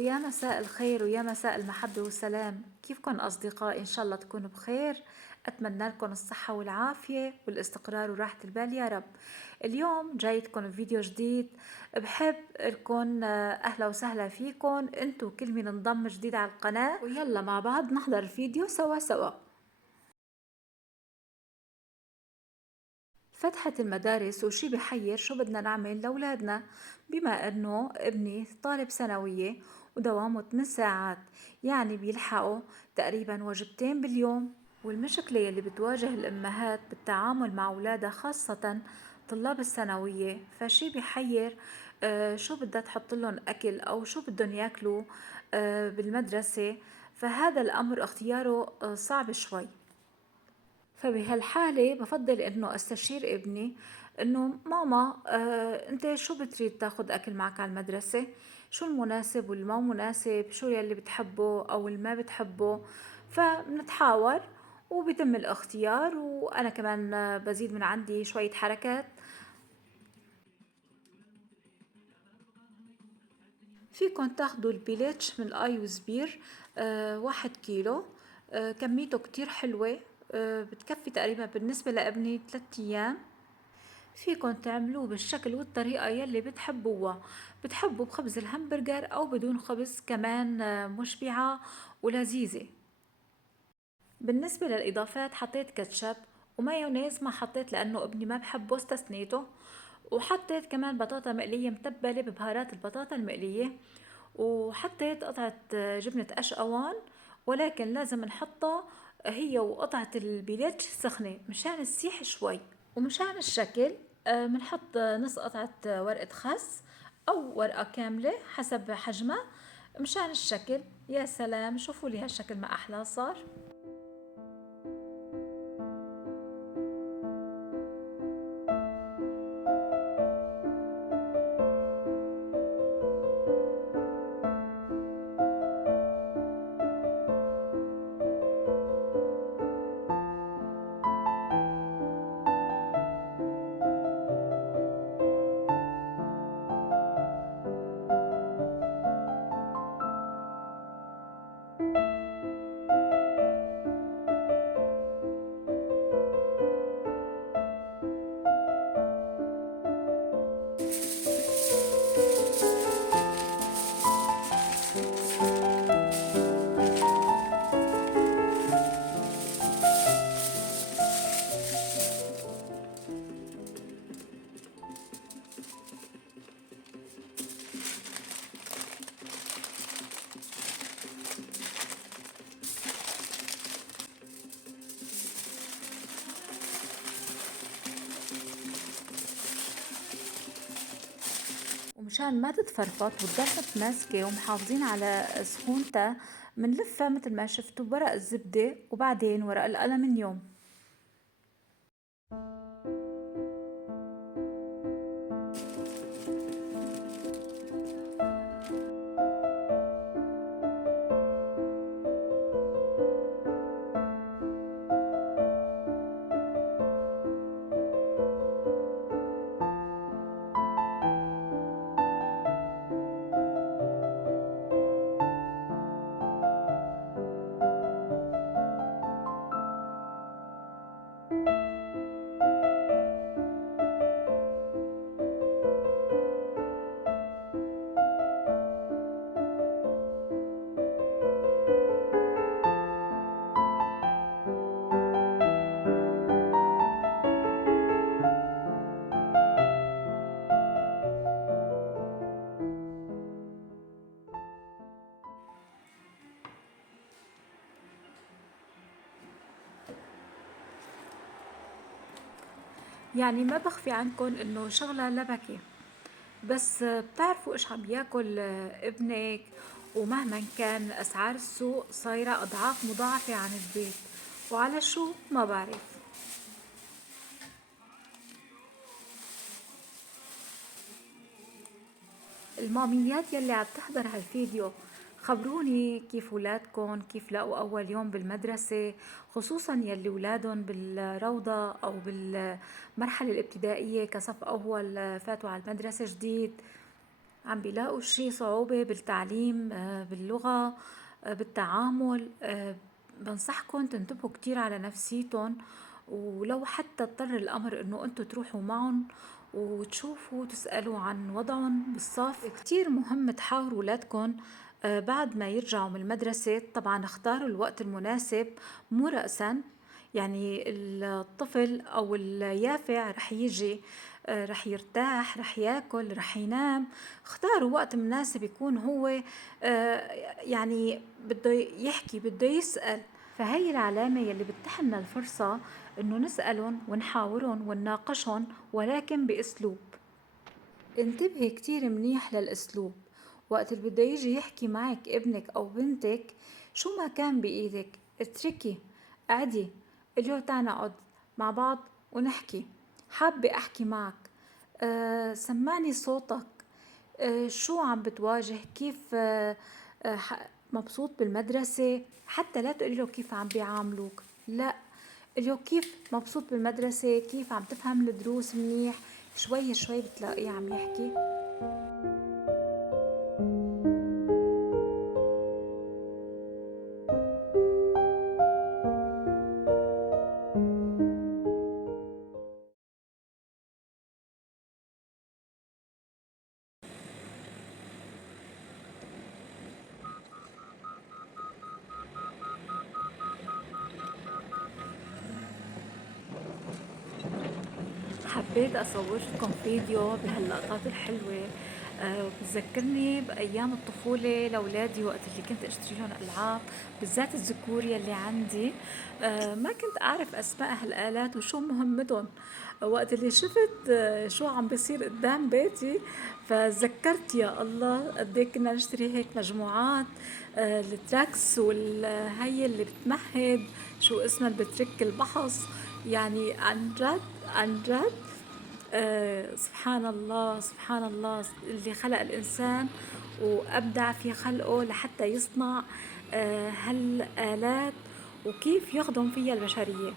ويا مساء الخير ويا مساء المحبة والسلام. كيفكن أصدقائي؟ إن شاء الله تكونوا بخير. أتمنى لكم الصحة والعافية والاستقرار وراحة البال يا رب. اليوم جايتكم بفيديو جديد. بحب لكم أهلا وسهلا فيكم انتو كل مين انضم جديد على القناة، ويلا مع بعض نحضر الفيديو سوا سوا. فتحت المدارس وشي بحير شو بدنا نعمل لأولادنا، بما أنه ابني طالب ثانوية ودوامه 8 ساعات، يعني بيلحقوا تقريبا وجبتين باليوم. والمشكلة يلي بتواجه الأمهات بالتعامل مع أولادها خاصة طلاب الثانوية فشي بحير. شو بدها تحط لهم أكل أو شو بدهم ياكلوا بالمدرسة، فهذا الأمر اختياره صعب شوي. فبهالحالة بفضل انه استشير ابني انه ماما انت شو بتريد تاخد اكل معك على المدرسة، شو المناسب والمو مناسب، شو يلي بتحبه او اللي ما بتحبه. فبنتحاور وبيتم الاختيار، وانا كمان بزيد من عندي شوية حركات. فيكن تاخدوا البيليتش من الايوزبير 1 كيلو. كميته كتير حلوة. بتكفي تقريبا بالنسبة لابني 3 أيام. فيكن تعملوه بالشكل والطريقة يلي بتحبوها، بتحبوا بخبز الهمبرجر أو بدون خبز كمان مشبعة ولذيذة. بالنسبة للإضافات حطيت كاتشب ومايونيز، ما حطيت لأنه ابني ما بحبه استثنيته. وحطيت كمان بطاطا مقلية متبلة ببهارات البطاطا المقلية، وحطيت قطعة جبنة أشقوان، ولكن لازم نحطها هي وقطعة البيليتش سخنة مشان تسيح شوي. ومشان الشكل بنحط نص قطعة ورقة خس أو ورقة كاملة حسب حجمها مشان الشكل. يا سلام، شوفوا لي هالشكل ما أحلى صار. ومشان ما تتفرفط وتضل متماسكة ومحافظين على سخونتها منلفها مثل ما شفتوا بورق الزبدة وبعدين ورق الألمنيوم. يعني ما بخفي عنكم انه شغلة لبكة، بس بتعرفوا ايش عم ياكل ابنك، ومهما كان اسعار السوق صايرة اضعاف مضاعفة عن البيت، وعلى شو ما بعرف. الماميات يلي عم تحضر هالفيديو، خبروني كيف ولادكن كيف لقوا اول يوم بالمدرسة، خصوصا يلي ولادن بالروضة او بالمرحلة الابتدائية كصف اول فاتوا على المدرسة جديد. عم بيلاقوا شي صعوبة بالتعليم، باللغة، بالتعامل، بنصحكم تنتبهوا كتير على نفسيتهم، ولو حتى اضطر الأمر إنه أنتوا تروحوا معهم وتشوفوا تسألوا عن وضعهم بالصف. كتير مهم تحاوروا ولادكم بعد ما يرجعوا من المدرسة. طبعا اختاروا الوقت المناسب، مو رأسا. يعني الطفل أو اليافع رح يجي، رح يرتاح، رح ياكل، رح ينام. اختاروا وقت مناسب يكون هو يعني بده يحكي، بده يسأل. فهي العلامة يلي بتتيح لنا الفرصة انه نسألهم ونحاورهم ونناقشهم، ولكن بأسلوب. انتبهي كتير منيح للأسلوب. وقت اللي بده يجي يحكي معك ابنك أو بنتك، شو ما كان بإيدك اتركي، قعدي، قليو تعا نقعد مع بعض ونحكي. حابة أحكي معك، سمعني صوتك، شو عم بتواجه، كيف مبسوط بالمدرسة. حتى لا تقولي له كيف عم بيعاملوك، لا، قولي له كيف مبسوط بالمدرسة، كيف عم تفهم الدروس منيح. شوي شوي بتلاقيه عم يحكي. حبيت أصور لكم فيديو بهاللقطات الحلوة، بتذكرني بأيام الطفولة لأولادي وقت اللي كنت أشتري لهم ألعاب، بالذات الذكور يلي عندي. ما كنت أعرف أسماء هالآلات وشو مهمتهم. وقت اللي شفت شو عم بيصير قدام بيتي، فذكرت يا الله قد إيه كنا نشتري هيك مجموعات، التراكس والهي اللي بتمهد، شو اسمها، البترك البحص. يعني عن جد، عن جد، سبحان الله، سبحان الله اللي خلق الإنسان وأبدع في خلقه لحتى يصنع هالآلات، وكيف يخدم فيها البشرية.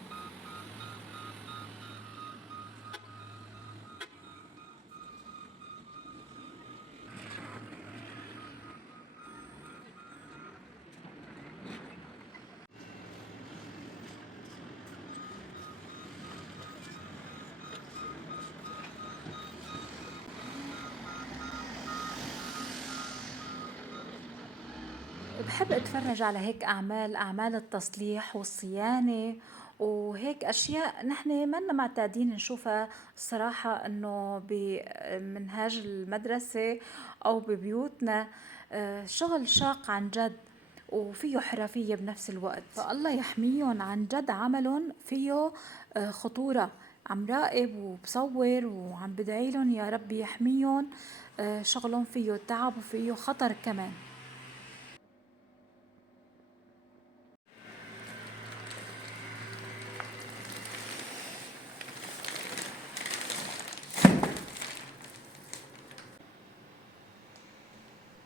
بحب اتفرج على هيك اعمال التصليح والصيانة، وهيك اشياء نحن ما معتادين نشوفها الصراحة، انه بمنهاج المدرسة او ببيوتنا. شغل شاق عن جد، وفيه حرفية بنفس الوقت. فالله يحميهم، عن جد عملهم فيه خطورة. عم راقب وبصور وعم بدعي لهم يا رب يحميهم. شغلهم فيه تعب وفيه خطر كمان.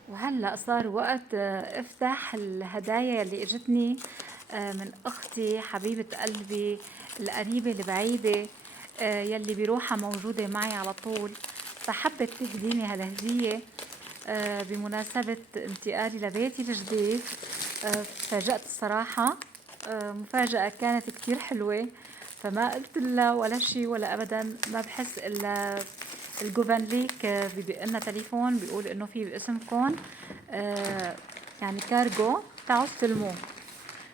وهلأ صار وقت افتح الهدايا اللي اجتني من اختي حبيبة قلبي، القريبة البعيدة، يلي بروحها موجودة معي على طول. فحبت تهديني هالهدية بمناسبة انتقالي لبيتي الجديد. تفاجأت الصراحة، مفاجأة كانت كتير حلوة. فما قلت لها ولا شي ولا أبدا، ما بحس إلا الجوفن ليك بدق لنا تليفون بيقول إنه في باسمكم يعني كارجو، تعوا استلموه.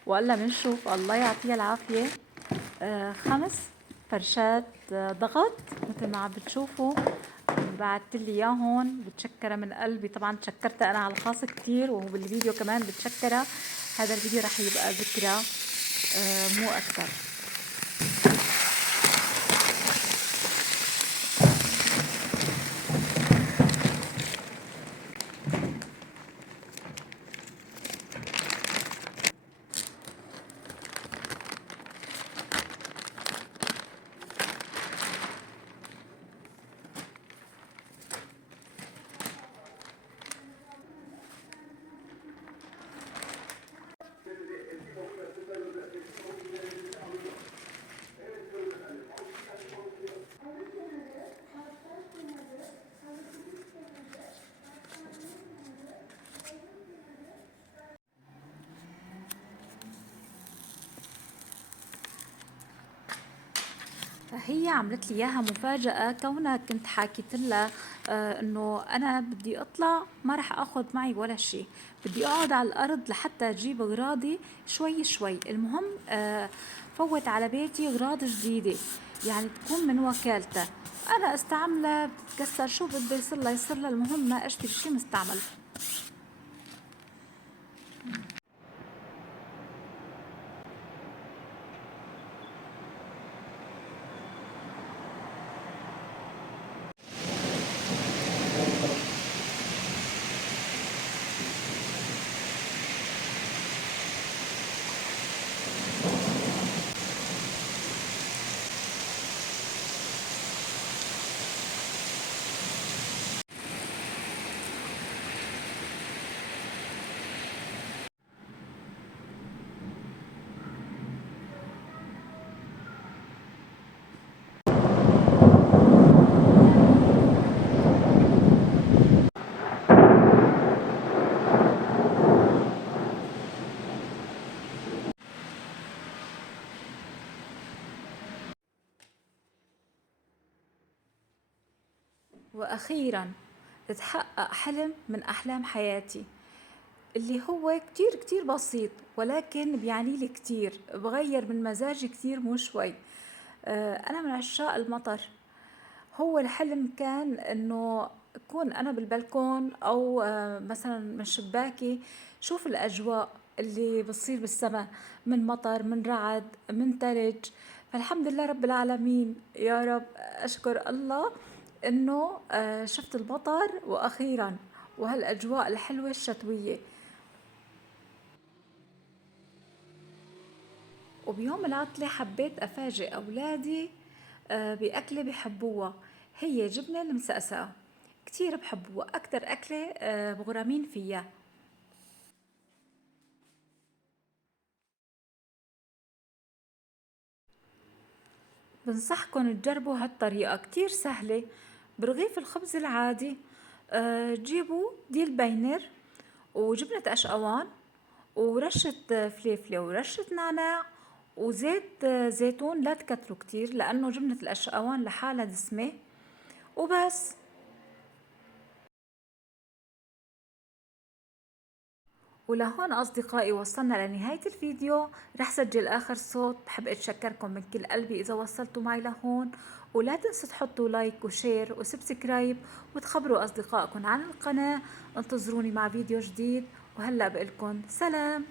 وقال بنشوف، الله يعطيها العافية. 5 فرشات ضغط مثل ما عم بتشوفوا، بعتت لي اياهم، بتشكرها من قلبي. طبعا تشكرتها انا على الخاص كتير، وبالفيديو كمان بتشكرها. هذا الفيديو رح يبقى ذكرى مو اكثر. هي عملت لي اياها مفاجأة، كونها كنت حاكيت لها انه انا بدي اطلع ما رح اخذ معي ولا شيء، بدي اقعد على الارض لحتى اجيب اغراضي شوي شوي. المهم فوت على بيتي اغراض جديدة يعني تكون من وكالته، انا استعملها بتتكسر شو بده يصير لها يصير لها، المهم ما اشتري شيء مستعمل. واخيرا تحقق حلم من احلام حياتي، اللي هو كتير كتير بسيط ولكن بيعني لي كتير، بغير من مزاجي كتير مو شوي. أنا من عشاق المطر. هو الحلم كان إنه أكون أنا بالبلكون أو مثلا من شباكي شوف الأجواء اللي بتصير بالسماء، من مطر من رعد من تلج. فالحمد لله رب العالمين، يا رب أشكر الله إنه شفت المطر وأخيرا وهالأجواء الحلوة الشتوية. وبيوم العطلة حبيت أفاجئ أولادي بأكلة بحبوها، هي جبنة المسقسة، كتير بحبوها، أكتر أكلة مغرمين فيها. بنصحكن تجربوا هالطريقة كتير سهلة. برغيف الخبز العادي تجيبوا ديل بينر وجبنة أشقوان ورشة فليفلة ورشة نعناع وزيت زيتون، لا تكتروا كتير لأنه جبنة الأشقوان لحالها دسمة، وبس. ولهون أصدقائي وصلنا لنهاية الفيديو، رح سجل آخر صوت. بحب أتشكركم من كل قلبي إذا وصلتوا معي لهون، ولا تنسوا تحطوا لايك وشير وسبسكرايب وتخبروا أصدقائكم عن القناة. انتظروني مع فيديو جديد، وهلأ بقلكن سلام.